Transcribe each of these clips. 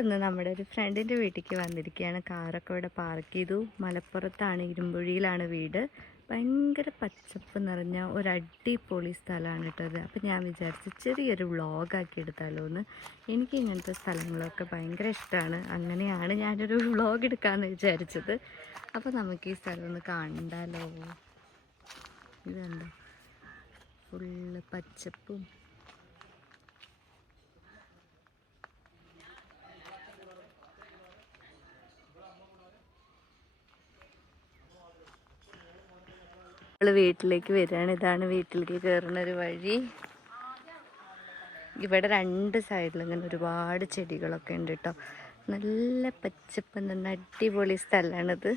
ഇന്ന് നമ്മുടെ ഒരു ഫ്രണ്ടിൻ്റെ വീട്ടിലേക്ക് വന്നിരിക്കുകയാണ്. കാറൊക്കെ ഇവിടെ പാർക്ക് ചെയ്തു. മലപ്പുറത്താണ്, ഇരുമ്പുഴിയിലാണ് വീട്. ഭയങ്കര പച്ചപ്പ് നിറഞ്ഞ ഒരു അടിപൊളി സ്ഥലമാണ് കേട്ടത്. അപ്പം ഞാൻ വിചാരിച്ചു ചെറിയൊരു വ്ളോഗാക്കി എടുത്താലോ എന്ന്. എനിക്ക് ഇങ്ങനത്തെ സ്ഥലങ്ങളൊക്കെ ഭയങ്കര ഇഷ്ടമാണ്. അങ്ങനെയാണ് ഞാനൊരു വ്ളോഗ് എടുക്കാമെന്ന് വിചാരിച്ചത്. അപ്പോൾ നമുക്ക് ഈ സ്ഥലം ഒന്ന് കണ്ടാലോ. ഇതെന്താ ഫുള്ള് പച്ചപ്പും വീട്ടിലേക്ക് വരികയാണ്. ഇതാണ് വീട്ടിലേക്ക് കയറുന്ന ഒരു വഴി. ഇവിടെ രണ്ട് സൈഡിലും ഇങ്ങനെ ഒരുപാട് ചെടികളൊക്കെ ഉണ്ട് കേട്ടോ. നല്ല പച്ചപ്പ് നിന്ന അടിപൊളി സ്ഥലമാണിത്.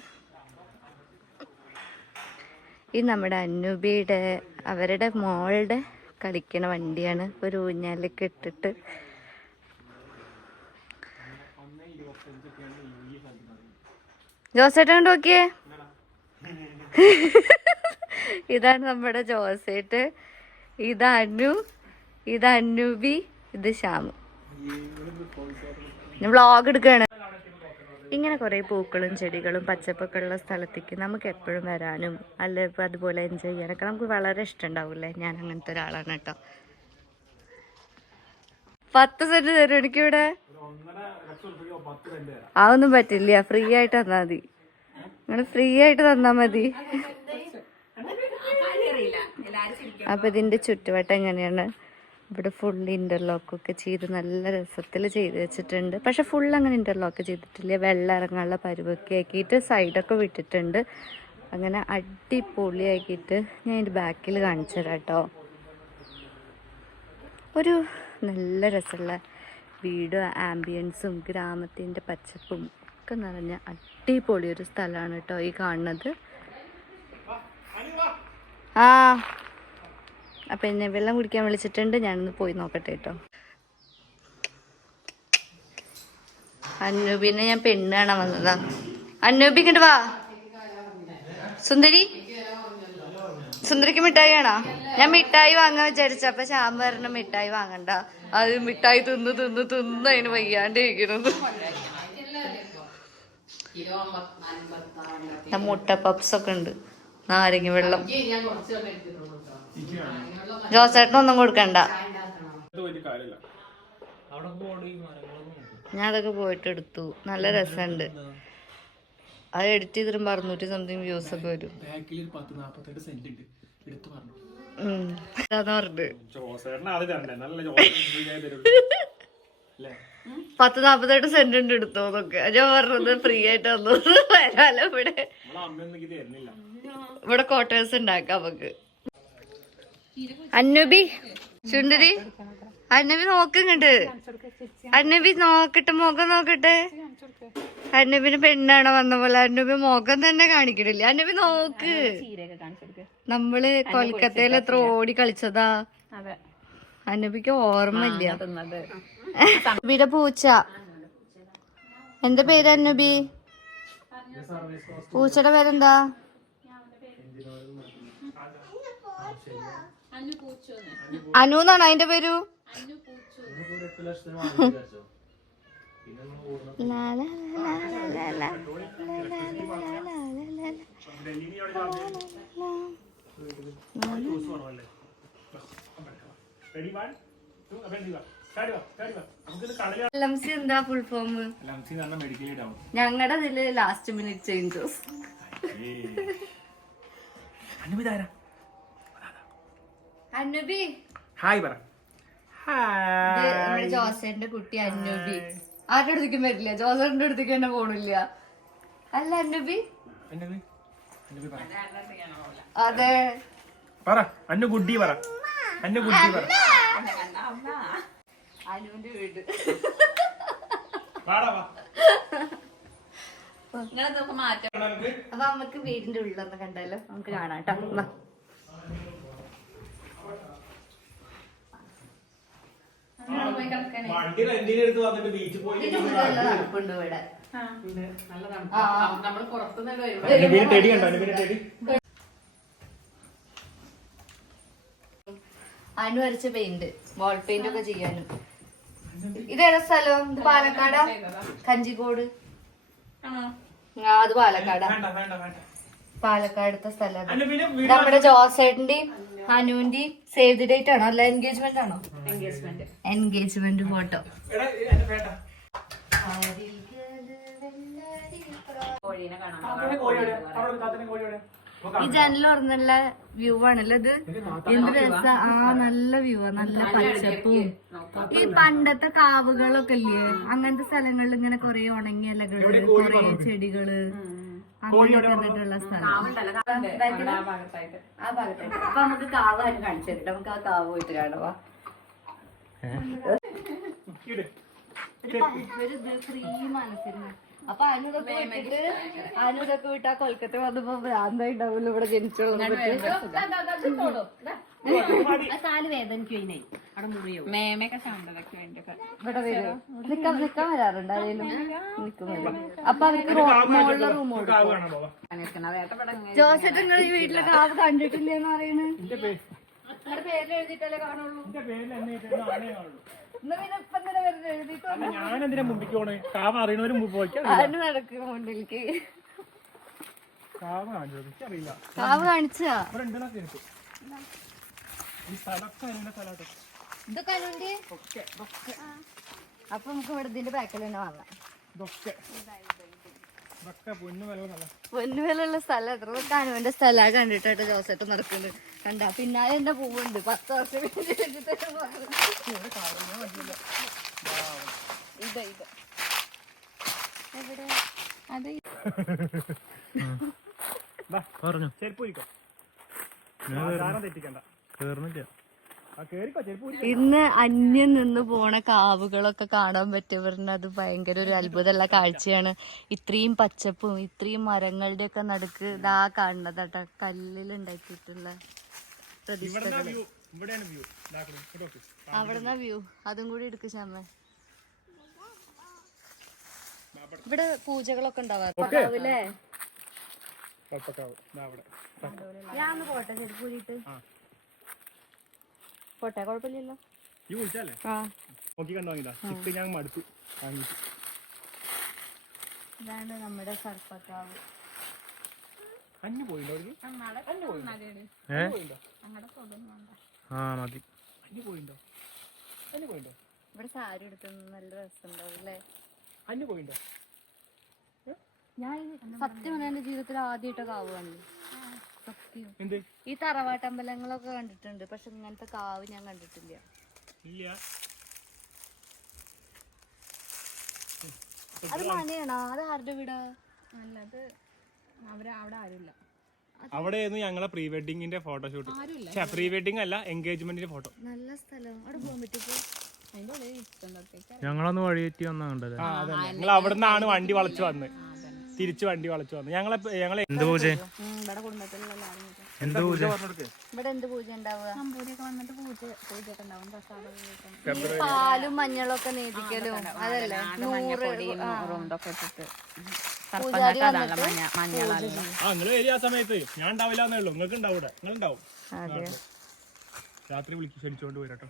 ഇത് നമ്മുടെ അന്നൂബിയുടെ അവരുടെ മോളുടെ കളിക്കണ വണ്ടിയാണ്. ഒരു ഊഞ്ഞാലൊക്കെ ഇട്ടിട്ട് ജോസേട്ടൻ കൊണ്ട് നോക്കിയേ. ഇതാണ് നമ്മുടെ ജോസേട്ട്, ഇത് അനു, ഇത് അന്നൂബി, ഇത് ശ്യാമു. വ്ളോഗ് എടുക്കുകയാണ്. ഇങ്ങനെ കുറേ പൂക്കളും ചെടികളും പച്ചപ്പൊക്കെ ഉള്ള സ്ഥലത്തേക്ക് നമുക്ക് എപ്പോഴും വരാനും അല്ല അതുപോലെ എൻജോയ് ചെയ്യാനൊക്കെ നമുക്ക് വളരെ ഇഷ്ടമുണ്ടാവില്ലേ. ഞാൻ അങ്ങനത്തെ ഒരാളാണ് കേട്ടോ. 10 സെന്റ് തരും എനിക്കിവിടെ. അതൊന്നും പറ്റില്ല, ഫ്രീ ആയിട്ട് തന്നാ മതി. നിങ്ങൾ ഫ്രീ ആയിട്ട് തന്നാ മതി. അപ്പൊ ഇതിന്റെ ചുറ്റുവട്ടം എങ്ങനെയാണ്, ഇവിടെ ഫുൾ ഇന്റർലോക്കൊക്കെ ചെയ്ത് നല്ല രസത്തിൽ ചെയ്ത് വെച്ചിട്ടുണ്ട്. പക്ഷെ ഫുൾ അങ്ങനെ ഇന്റർലോക്ക് ചെയ്തിട്ടില്ല. വെള്ളം ഇറങ്ങാനുള്ള പരുവൊക്കെ ആക്കിയിട്ട് സൈഡൊക്കെ വിട്ടിട്ടുണ്ട്. അങ്ങനെ അടിപൊളിയാക്കിയിട്ട് ഞാൻ ഇതിന്റെ ബാക്കിൽ കാണിച്ചു തരാം കേട്ടോ. ഒരു നല്ല രസമുള്ള വീടും ആംബിയൻസും ഗ്രാമത്തിന്റെ പച്ചപ്പും ഒക്കെ നിറഞ്ഞ അടിപൊളി ഒരു സ്ഥലമാണ് കേട്ടോ ഈ കാണുന്നത്. ആ അപ്പം എന്നെ വെള്ളം കുടിക്കാൻ വിളിച്ചിട്ടുണ്ട്. ഞാനൊന്ന് പോയി നോക്കട്ടെ കേട്ടോ. അന്നൂബിനെ ഞാൻ പെണ്ണ് കാണാൻ വന്നതാ. അന്നൂബി ഇങ്ങോട്ട് വാ. സുന്ദരി, സുന്ദരിക്ക് മിഠായി വേണോ? ഞാൻ മിഠായി വാങ്ങാൻ വിചാരിച്ചു. അപ്പൊ ശ്യാം പറഞ്ഞ മിഠായി വാങ്ങണ്ട, അത് മിഠായി തിന്ന് തിന്ന് തിന്ന് അതിന് വയ്യാണ്ടിരിക്കുന്നത്. മുട്ട പപ്സ് ഒക്കെ ഉണ്ട്, നാരങ്ങ വെള്ളം. ജോസേട്ടനൊന്നും കൊടുക്കണ്ട, ഞാൻ അതൊക്കെ പോയിട്ട് എടുത്തു. നല്ല രസമുണ്ട്. അത് എഡിറ്റ് ചെയ്തിട്ട് 200 സംതിങ് വ്യൂസ് ഒക്കെ വരും. 10-48 സെന്റ് ഉണ്ട് എടുത്തോന്നൊക്കെ. ഞാൻ പറഞ്ഞത് ഫ്രീ ആയിട്ട് വന്നു വരാലോ. ഇവിടെ ക്വാർട്ടേഴ്സ് ഉണ്ടാക്കാം നമുക്ക്. അന്നൂബി, ചുണ്ടരി, അന്നൂബി നോക്കുന്നുണ്ട്. അന്നൂബി നോക്കട്ടെ, മുഖം നോക്കട്ടെ. അന്നൂബിന് പെണ്ണാണോ വന്ന പോലെ. അന്നൂബി മുഖം തന്നെ കാണിക്കണില്ല. അന്നൂബി നോക്ക്. നമ്മള് കൊൽക്കത്തയിൽ എത്ര ഓടി കളിച്ചതാ. അന്നൂബിക്ക് ഓർമ്മയില്ല. അന്നൂബിയുടെ പൂച്ച എന്താ പേര്? അന്നൂബി പൂച്ചയുടെ പേരെന്താ? അനു എന്നാണ് അതിന്റെ പേരു. LMC എന്താ ഫുൾ ഫോം? ഞങ്ങളുടെ ഇതില് ലാസ്റ്റ് മിനിറ്റ് ചേഞ്ചസ്. അന്നൂബി ഹായ് പറ. നമ്മുടെ ജോസേന്റെ കുട്ടി അന്നൂബി. ആരുടെ അടുത്തേക്കും വരില്ല, ജോസേന്റെ അടുത്തേക്ക് തന്നെ പോണില്ല. അല്ല അന്നൂബി? അതെ, അനുവിന്റെ വീട്. അപ്പൊ നമുക്ക് വീടിന്റെ ഉള്ളിലൊന്ന് കണ്ടാലോ, നമുക്ക് കാണാം കേട്ടോ. അനു വരച്ച പെയിന്റ്, വാൾ പെയിന്റ് ഒക്കെ ചെയ്യാനും ഇതേതാ സ്ഥലം? ഇത് പാലക്കാടാ? കഞ്ചിക്കോട്. അത് പാലക്കാടാ. പാലക്കാടത്തെ സ്ഥലം. നമ്മുടെ ജോസേട്ടന്റെയും ഹനുവിന്റെയും സേവ് ദി ഡേറ്റ് ആണോ? അല്ല എൻഗേജ്മെന്റ് ആണോ? Engagement photo. ഈ ജനൽ തുറന്നുള്ള വ്യൂ ആണല്ലോ ഇത്. എന്ത് രസ. നല്ല വ്യൂ ആ. നല്ല പച്ചപ്പും ഈ പണ്ടത്തെ കാവുകളൊക്കെ ഇല്ലേ, അങ്ങനത്തെ സ്ഥലങ്ങളിൽ ഇങ്ങനെ കൊറേ ഉണങ്ങിയ ഇലകള്, കൊറേ ചെടികള്, അങ്ങനെയൊക്കെ വന്നിട്ടുള്ള സ്ഥലം. ആ ഭാഗത്തായിട്ട്. അപ്പൊ നമുക്ക് കാവ് കാണിച്ചു തരട്ടെ. നമുക്ക് ആ കാവ് പോയിട്ട് കാണുവാ. ഫ്രീ മനസ്സിന്. അപ്പൊ അനുതൊക്കെ വിട്ടാ കൊൽക്കത്ത വന്നപ്പോ ഭ്രാന്തായിട്ടാവുമല്ലോ ഇവിടെ ജനിച്ചോളൂ. കാല് വേദനയ്ക്ക് ഇവിടെ വരും. നിക്കാൻ വരാറുണ്ട് ആരെങ്കിലും നിൽക്കുമ്പോൾ. അപ്പൊ അവർക്ക് മോളിലെ റൂം കൊടുക്കും. ജോസഫ് നിങ്ങൾ ഈ വീട്ടിലെ കാവ് കണ്ടിട്ടില്ലെന്ന് പറയുന്നത്? നിങ്ങളുടെ പേരിൽ എഴുതിയിട്ടല്ലേ കാണുള്ളൂ. ഞാനെന്തിനാ മുമ്പിക്കോണ്? കാവ് അറിയണവര് മുമ്പ് അതിന് നടക്കും മുന്നിലേക്ക്. കാവ് കാണിച്ചാ ഇതൊക്കെ അനുവിന്റെ. അപ്പൊ നമുക്ക് ഇവിടെ ഇതിന്റെ ബാക്കിൽ തന്നെ വാങ്ങാം. പൊന്നുവിലുള്ള സ്ഥലം എത്ര അനുവിന്റെ സ്ഥലമാണ് കണ്ടിട്ടായിട്ട് ജോസേട്ട് നടക്കുന്നത്. കണ്ടാ പിന്നാലെ എന്റെ പൂവുണ്ട്. 10 വർഷം ഇന്ന് അന്യം നിന്ന് പോണ കാവുകളൊക്കെ കാണാൻ പറ്റിയവരുടെ അത് ഭയങ്കര ഒരു അത്ഭുതമുള്ള കാഴ്ചയാണ്. ഇത്രയും പച്ചപ്പും ഇത്രയും മരങ്ങളുടെ ഒക്കെ നടുക്ക് ഇതാ കാണുന്നതാട്ട കല്ലിലുണ്ടാക്കിയിട്ടുള്ള പ്രതിഷ്ഠകള്. അവിടുന്ന് വ്യൂ അതും കൂടി എടുക്ക് ശമ്മ. ഇവിടെ പൂജകളൊക്കെ ഉണ്ടാവാറില്ലേ? ഞാൻ ഒന്ന് പോട്ടെ ചെരുപ്പ് കൂടിയിട്ട്. പോട്ടെ, കുഴപ്പമില്ലല്ലോ. ഇതാണ് നമ്മുടെ സർപ്പക്കാവ്. ഇവിടെ സാരി എടുത്തു നല്ല രസമുണ്ടാവും അല്ലേ? ഞാൻ സത്യം എന്റെ ജീവിതത്തിൽ ആദ്യമായിട്ട് കാവുകയാണ്. സത്യം. ഈ തറവാട്ടമ്പലങ്ങളൊക്കെ കണ്ടിട്ടുണ്ട്, പക്ഷെ ഇങ്ങനത്തെ കാവ് ഞാൻ കണ്ടിട്ടില്ല. അത് മനയാണോ? അത് ആരുടെ വീടാ? അല്ലത് അവിടെ ആരുമില്ല. അവിടെയായിരുന്നു ഞങ്ങളെ പ്രീ വെഡിങ്ങിന്റെ ഫോട്ടോഷൂട്ട്. പ്രീ വെഡിങ് അല്ല, എൻഗേജ്മെന്റിന്റെ ഫോട്ടോ. നല്ല സ്ഥലം. അവിടെ പോകാൻ പറ്റിപ്പോ ഞങ്ങളൊന്ന് വഴിയേറ്റി വന്നാ കണ്ടത്. ഞങ്ങൾ അവിടെ നിന്നാണ് വണ്ടി വളച്ചു വന്ന് തിരിച്ച് വണ്ടി വളച്ചു വന്നു. ഞങ്ങളെ എന്ത് പൂജ? എന്ത് പൂജ? ഇവിടെ എന്ത് പൂജ ഉണ്ടാവുക? പാലും മഞ്ഞളൊക്കെ നേദിക്കലും അതല്ലേ? ആ സമയത്ത് ഞാൻ ഉണ്ടാവില്ല. നിങ്ങൾക്ക് ഉണ്ടാവൂടെ? നിങ്ങൾ ഉണ്ടാവും. രാത്രി വിളിച്ച് ക്ഷണിച്ചോണ്ട് പോയിട്ടോ.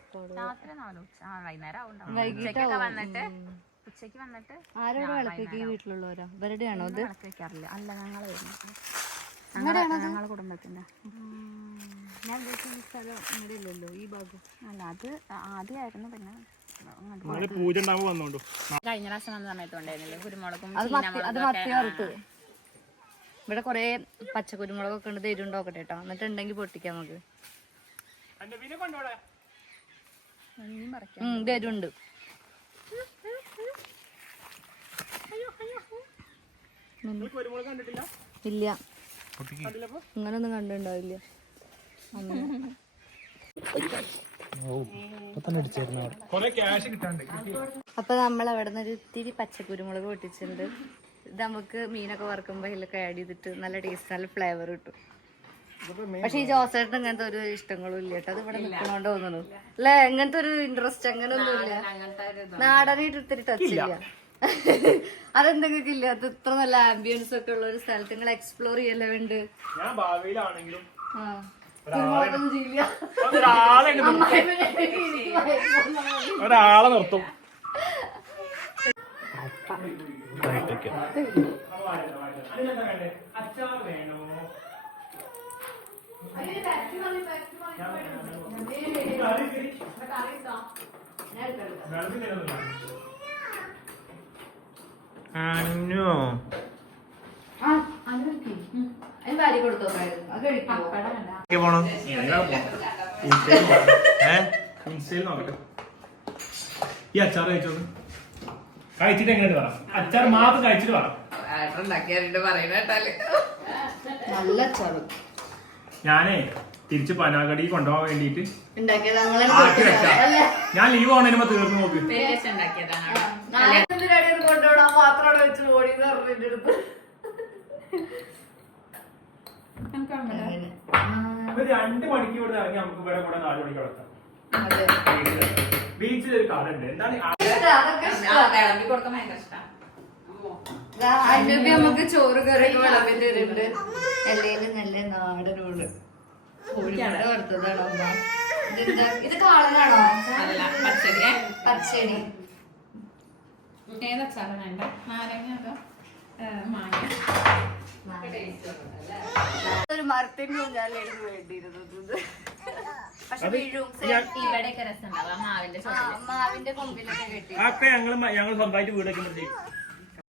ഉച്ചക്ക് വന്നിട്ട് ആരോട് വിളക്കേക്ക്? ഈ വീട്ടിലുള്ളവരോ? ഇവരുടെ ആണോ ഇത്? വിളക്കേക്കാറില്ല. അല്ല, ഞങ്ങളെ കുടുംബത്തിന്റെ. ഞാൻ ഈ സ്ഥലം ഇവിടെ ഇല്ലല്ലോ, ഈ ഭാഗം. അല്ല, അത് ആദ്യമായിരുന്നു. പിന്നെ പൂജ ഉണ്ടാവുമ്പോ വന്നോണ്ടു. കഴിഞ്ഞ പ്രാവശ്യം വന്ന സമയത്ത് ഉണ്ടായിരുന്നില്ലേ കുരുമുളകും? അത് മത്തിയോർത്ത്. ഇവിടെ കൊറേ പച്ചക്കുരുമുളകൊക്കെ ഉണ്ട്. തരുണ്ടോക്കട്ടെ കേട്ടോ, എന്നിട്ട് ഉണ്ടെങ്കിൽ പൊട്ടിക്കാം നമുക്ക്. തരുണ്ട്. ഇല്ല, അങ്ങനൊന്നും കണ്ടിട്ടുണ്ടാവില്ല. അപ്പൊ നമ്മൾ അവിടെ നിന്ന് ഒരു ഇത്തിരി പച്ചക്കുരുമുളക് പൊട്ടിച്ചിട്ടുണ്ട്. ഇത് നമുക്ക് മീനൊക്കെ വറുക്കുമ്പോ ഇതിലൊക്കെ ആഡ് ചെയ്തിട്ട് നല്ല ടേസ്റ്റ്, നല്ല ഫ്ലേവർ കിട്ടും. പക്ഷെ ഈ ജോസേട്ടന് ഇങ്ങനത്തെ ഒരു ഇഷ്ടങ്ങളും ഇല്ല കേട്ടോ. അത് ഇവിടെ നിൽക്കണോണ്ട് തോന്നുന്നു അല്ലേ? ഇങ്ങനത്തെ ഒരു ഇൻട്രസ്റ്റ് അങ്ങനൊന്നും ഇല്ല. നാടനായിട്ട് ഇത്തിരി ടച്ച് ഇല്ല. അതെന്തെങ്കിലും ഇല്ല. അത് ഇത്ര നല്ല ആംബിയൻസ് ഒക്കെ ഉള്ള ഒരു സ്ഥലത്ത് നിങ്ങൾ എക്സ്പ്ലോർ ചെയ്യല്ലേ വേണ്ട. ഒരാളെ നിർത്തും. അച്ചാർ വേണോ? ഇൻസ്റ്റയിൽ നോക്കട്ടെ. ഈ അച്ചാർ കഴിച്ചോളൂ. കഴിച്ചിട്ട് എങ്ങനെയാണ് പറ. അച്ചാർ മാത്രം കഴിച്ചിട്ട് പറ. നല്ല അച്ചാറ് ഞാനേ തിരിച്ച് പനാഗടി കൊണ്ടുപോകാൻ വേണ്ടിട്ട് ഉണ്ടാക്കിയത് ആക്കി വെച്ചാ. ഞാൻ ലീവ് ഓണേനുമ്പോ തീർന്നു നോക്ക്. കൊണ്ടുപോടാ മാത്രമാണ് വെച്ച് ഓടി പറഞ്ഞിട്ട് എടുത്ത് 2 മണിക്ക് ഇവിടെ ഇറങ്ങി നമുക്ക് ഇവിടെ കൂടെ 4 മണിക്ക് കിടക്കാം. ബീച്ചിൽ ഒരു കട ഉണ്ട്. എന്താണ് നമുക്ക് ചോറ് കറിയൊക്കെ വിളമ്പി തരുന്നുണ്ട്. എല്ലാം നല്ല നാടനോട് വറുത്തതാണോ അമ്മ? ഇതെന്താ ഇത്? കാളനാണോ? പച്ചടി. ഏതച്ചാറ് വേണ്ട? നാരങ്ങ അതോ മാങ്ങ? ഒരു മരത്തിന്റെ ഊഞ്ഞാലായിരുന്നു വേണ്ടിയിരുന്നത്. പക്ഷെ വീഴും. ഇവിടെയൊക്കെ രസം ഉണ്ടാവും മാവിന്റെ മാവിന്റെ കൊമ്പിലൊക്കെ കെട്ടി. ഞങ്ങൾ സ്വന്തമായിട്ട് വീടൊക്കെ